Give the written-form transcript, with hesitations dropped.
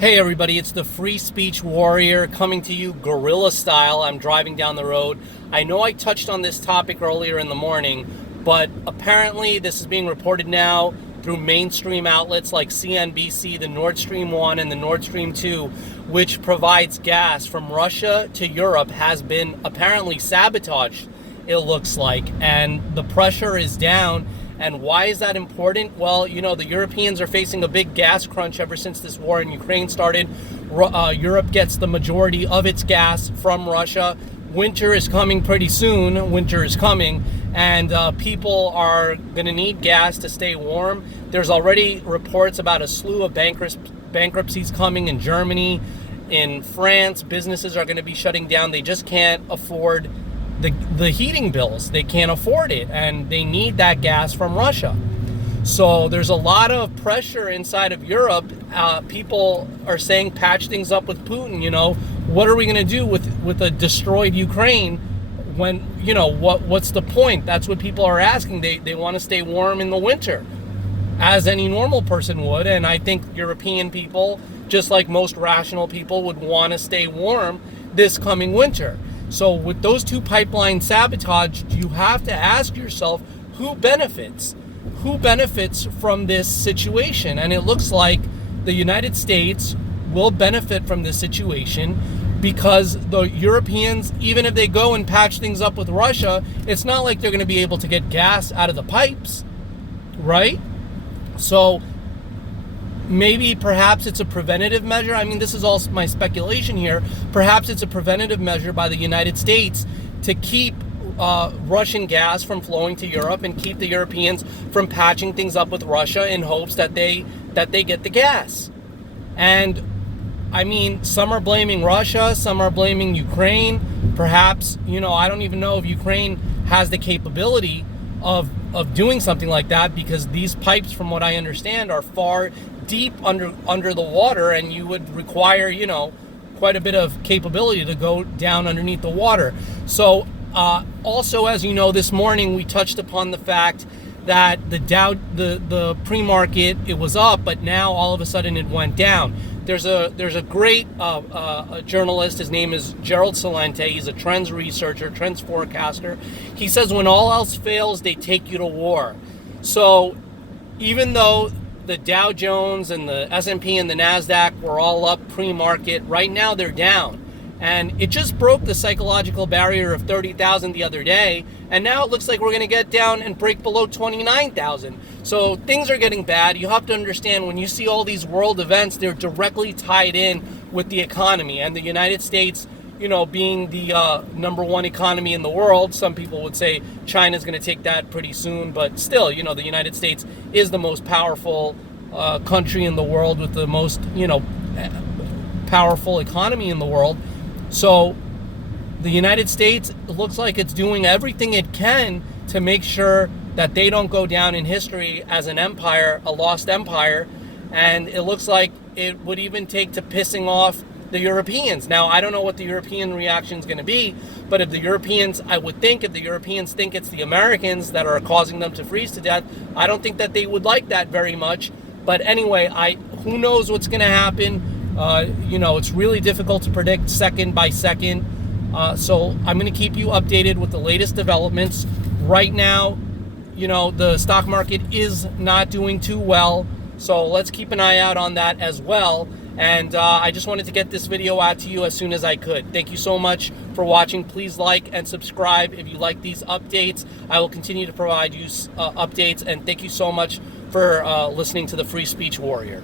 Hey everybody, it's the Free Speech Warrior coming to you guerrilla style. I'm driving down the road. I know I touched on this topic earlier in the morning, but apparently this is being reported now through mainstream outlets like CNBC, the Nord Stream 1 and the Nord Stream 2, which provides gas from Russia to Europe, has been apparently sabotaged, it looks like, and the pressure is down. And why is that important? Well, the Europeans are facing a big gas crunch ever since this war in Ukraine started. Europe gets the majority of its gas from Russia. Winter is coming pretty soon. Winter is coming, and people are going to need gas to stay warm. There's already reports about a slew of bankruptcies coming in Germany, in France. Businesses are going to be shutting down. They just can't afford the heating bills. They can't afford it, and they need that gas from Russia. So there's a lot of pressure inside of Europe. People are saying, patch things up with Putin. What are we going to do with a destroyed Ukraine when, what's the point? That's what people are asking. They want to stay warm in the winter, as any normal person would. And I think European people, just like most rational people, would want to stay warm this coming winter. So with those two pipelines sabotaged, you have to ask yourself, who benefits? Who benefits from this situation? And it looks like the United States will benefit from this situation, because the Europeans, even if they go and patch things up with Russia, it's not like they're going to be able to get gas out of the pipes, right? So perhaps it's a preventative measure. I mean, this is all my speculation here. Perhaps it's a preventative measure by the United States to keep Russian gas from flowing to Europe and keep the Europeans from patching things up with Russia in hopes that they get the gas. And I mean, some are blaming Russia, some are blaming Ukraine. Perhaps, I don't even know if Ukraine has the capability of doing something like that, because these pipes, from what I understand, are far deep under the water, and you would require, quite a bit of capability to go down underneath the water. So also, as you know, this morning we touched upon the fact that the pre-market, it was up, but now all of a sudden it went down. There's a great journalist. His name is Gerald Celente. He's a trends researcher, trends forecaster. He says when all else fails, they take you to war. So even though the Dow Jones and the S&P and the NASDAQ were all up pre-market, right now they're down. And it just broke the psychological barrier of 30,000 the other day. And now it looks like we're going to get down and break below 29,000. So things are getting bad. You have to understand, when you see all these world events, they're directly tied in with the economy. And the United States, being the number one economy in the world, some people would say China's going to take that pretty soon. But still, the United States is the most powerful country in the world, with the most, powerful economy in the world. So the United States, it looks like it's doing everything it can to make sure that they don't go down in history as an empire, a lost empire. And it looks like it would even take to pissing off the Europeans. Now, I don't know what the European reaction is going to be, but if the Europeans think it's the Americans that are causing them to freeze to death, I don't think that they would like that very much. But anyway, who knows what's going to happen? It's really difficult to predict second by second. So I'm going to keep you updated with the latest developments. Right now, the stock market is not doing too well. So let's keep an eye out on that as well. And I just wanted to get this video out to you as soon as I could. Thank you so much for watching. Please like and subscribe if you like these updates. I will continue to provide you updates. And thank you so much for listening to the Free Speech Warrior.